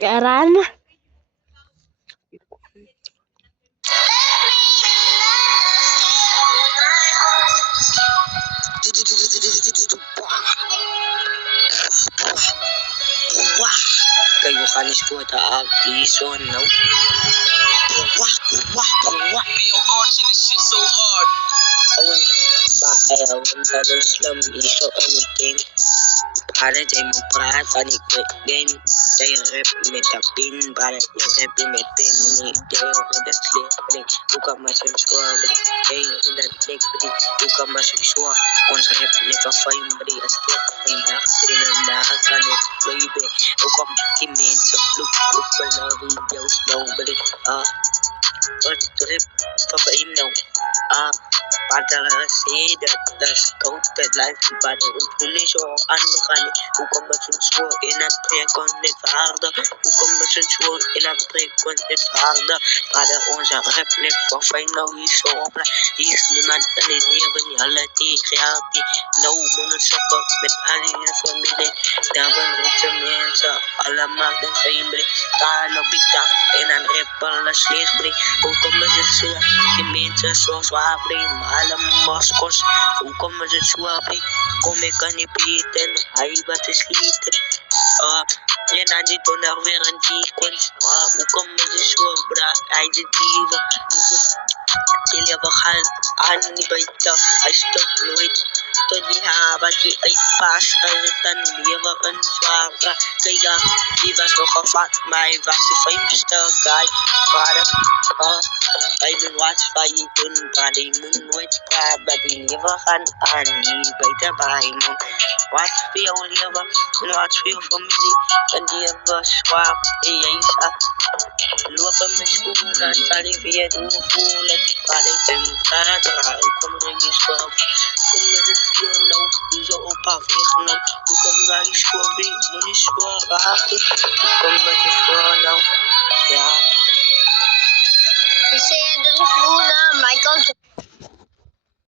Caralho. Kayo kanis ko ta ison no. Yo, Archie, this shit so hard. I went to Islam, iso anything. Para jay mo prata ni Queen. Jay rep metapin, para yung rep metin ni Jay the slip. Buka masensual, Jay the neck, buka masensual. Once rep neka fine, body a step. Hendak, tinandak, kanet, baby. Buka timin sa fluk, buka na videos, nobody. Trip, papain now. Pada say that the scout life pada punisho ano kani hukom masunsuo ina pre-connect farda hukom masunsuo ina pre-connect farda pada onsa reflect for final iso opla is liman ani neven yalati kreati no mono shoppa met ali na family daban rutmen sa alamak dan sa imbre talo bitak inan repal na sleepri hukom masunsuo imensa so suabre malam moskos hukom masunsuo come kanipiten ay batislitin yan nandito na veran sequence hukom masusua bra ay diva Celia bakal ni baita ay stop wait to di habati ay pasta liva an swara kaya diva so kafat my vasify Mr. Guy para I been watch by dun body moon which bad but liva kan ani baita by moon watch feel liva watch feel family and liva swap isa lupa masunan tali via ufulat pada temperatura hukum regisko hukum regisko no uso opa viejo hukum regisko bi muniswa bahaki hukum regisko no